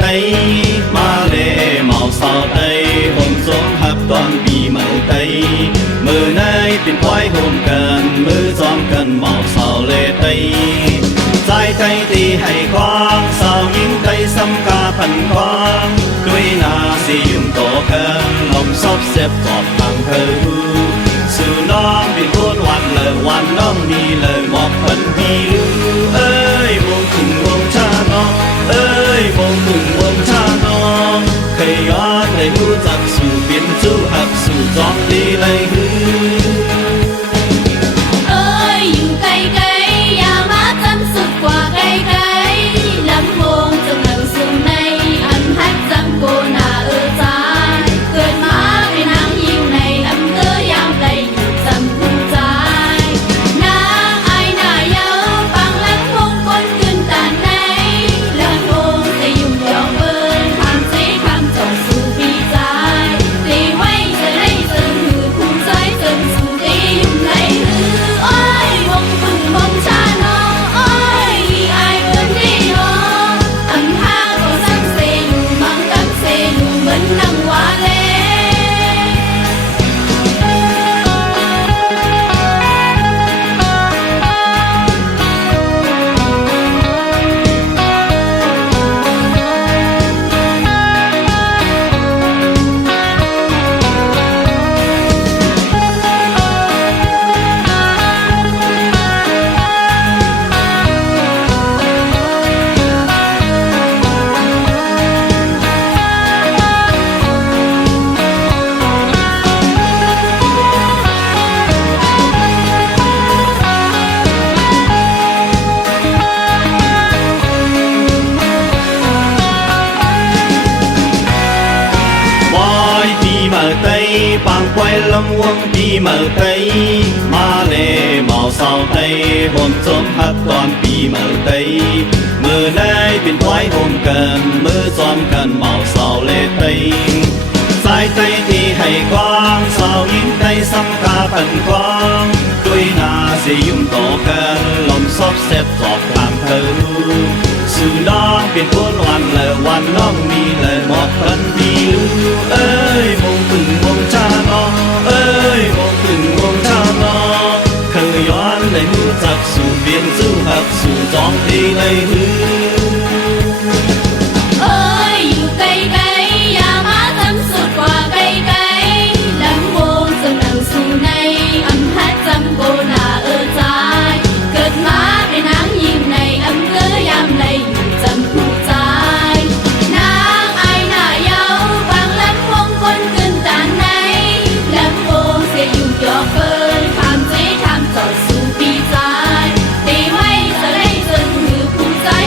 tây ma lệ màu sao tây hồn giống hấp toàn bị mở tây mưa nay biển quái hồn cần mưa gió cần màu sao lệ tây dài cây thì hay khoang sao những cây xăm ca phần khoang đuôi na si dùng tổ cân lòng sắp xếp giọt hàng thơ sự non biển cuốn hoàn non đi lời một phần đi ơi mong từng mong cha nó ơi mong từng mong cha nó khơi gió đầy mũ giặc sự biến du hạt sự gió đi lấy hư ơi dùng cây cây ya má tâm sự qua cây cây lắm mong trong lần xuân này anh hát rằng cô na ở trái cười má cái nắng nhiều này ấm tơ giam đầy dầm cùng trái nắng ai na yêu bằng lắng mong con cơn tàn này lắm mong sẽ dùng gió bơn tham sẽ tham trọn sự bi trái thì quay giờ đây dần hư cùng trái dần sự đi dùng này hư ôi mong mừng mong cha nó ôi ai vẫn đi nó ấm ha có sắc xe dùng mang cắm xe dùng vẫn năng hóa lên mở tây bằng quay lâm quân đi mở tây ma lệ màu sao tây hồn sớm hát toàn bị mở tây mưa nay biển quái hồn cần mưa gió cần màu sao lệ tây sai tây thì hay quang sao những tay xăm ca phần quang đuôi na sẽ dùng tổ cần lòng sắp xếp giọt làm thơ sự non biển cuốn hoàn non mi lời một phần đi ơi mong từng mong cha nó ơi mong từng mong cha nó khơi gió lấy mưa giặc sự biển du hợp sự gió đi lấy hư ơi dù cây cây ya má tâm suốt qua cây cây lắm mong dần lần xuân này ấm hát dâm cô na ở trái cất má để nắng nhiều này ấm cứ giam này dầm khu trái nắng ai na yêu bằng lắm mong con cơn tàn này lắm mong sẽ dùng cho cơn tham dễ tham trò sự bi trái thì may giờ đây dần hư khu trái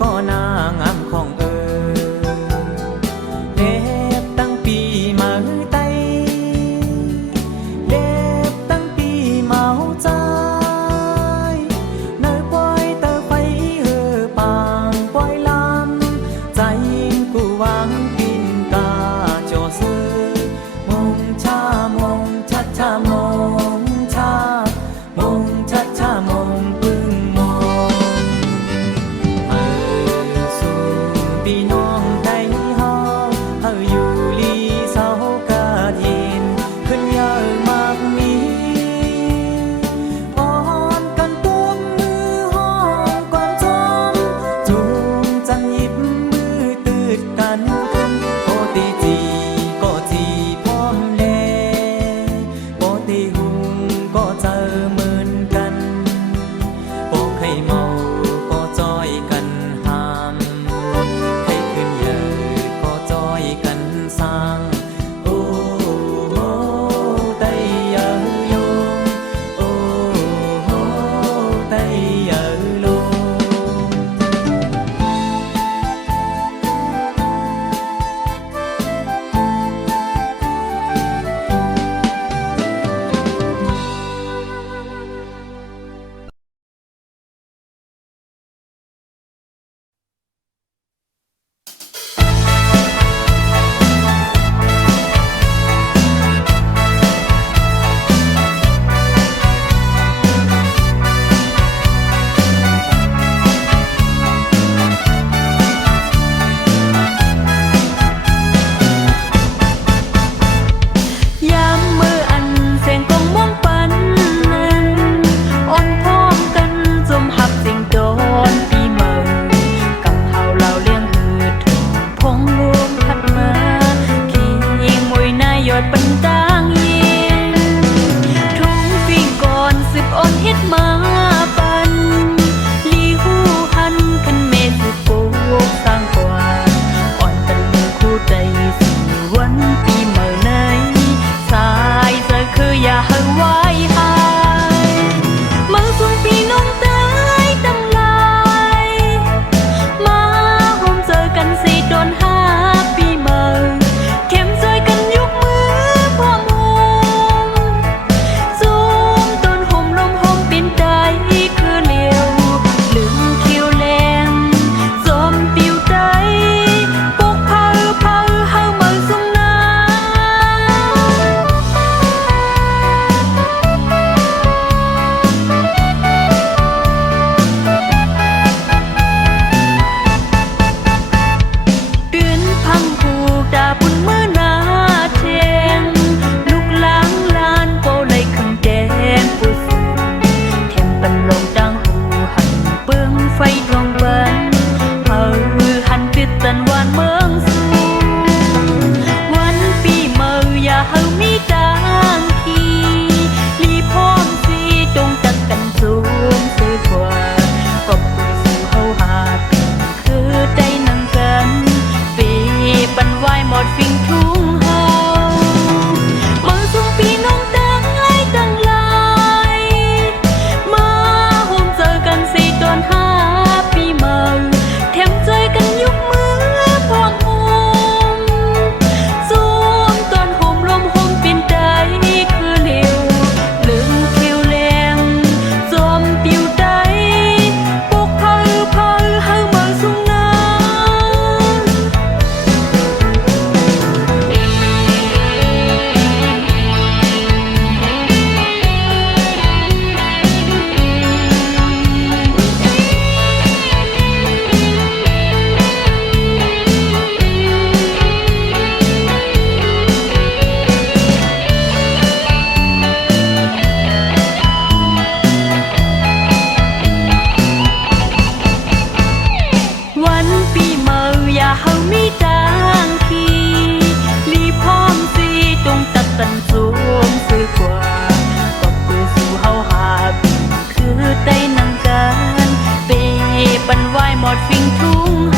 ก็นางามของเด็บตั้งปีมาไตเด็บตั้งปีเมาใจเนยปล่อยเตอไฟปางปล่อยลำใจกูวางปินกาโจซื้อมงชามงชัดชามงชามงชัดชามงปึ้งมงสู่พี่น้องไทยเฮาอยู่ลีเสากะทินขึ้นเยอะมากมีอ่อนกันปวงมือห้องก่อนจมจูงจันหยิบมือตืดกันโอตีจีก็จีพร้อมแลโอตีหุงก็เจอเหมือนกันโปให้เมาก็จอยกันหามให้ขึ้นเยอะก็จอยกันสร้างโอ้โหไตเยอะลงโอ้โหไตเยอะลง ยามมืออันเสียงกงม่วงปันนั้นอ่อนพร้อมกันจมหับสิ่งโดนปีเมื่อกับเฮาเราเลี้ยงหืดถึงพงลวงพัดมาขี่มวยนายยอดปันดางเย็นทุ่งวิ่งก่อน10อ่อนเฮ็ดมาปันลีหูหันขึ้นเมสุโปกสร้างกว่าอ่อนตันมือคู่ใจสิวันปีเมื่อไหน สายเจอคืออย่าให้ไว้หายมันส่งพี่น้องตายตั้งหลายมาห่มเจอกันสิโดน5 ปีเมื่อเข้มใจกันยกมือพร้อมห่มจูงต้นห่มลมห่มปิ่นใจคือเหลียวลืมคิวแรงจมปิวใจปกเผาเฮามาสุ่มนา เดือนพังผูกดาบุญมือนาเทงลูกล้างลานโปเลยขึ้นแดงปุสูเทมบันลงดังหูหันเปื้องไฟดวงบันเฮาหันติดตันวานเมืองสูวันปีเมื่ออย่าเฮามีจางทีรีพร้อมสีจงจักกันสูงซื้อกว่าก็ปุยสู่เฮาหาเป็นคือได้นั่งกันปีปันไหวหมดฟิงทุ่งเฮามาส่งพี่น้องตั้งหลายมาห่มเจอกันสิตอน5 ปีเมื่อแถมใจกันยกมือพร้อมห่มจูงตอนห่มลมห่มปิ่นใจคือเหลียวลืมคิวแรงจมปิวใจปกเผาเฮามาสุ่มนา วันปีเมื่ออย่าเฮามีจางทีรีพร้อมสิจงตัดตันสูงซื้อกว่าก็ปือสู่เฮาหาบินคือได้นั่งกันเปปันไหวหมดฟิงทุ่ง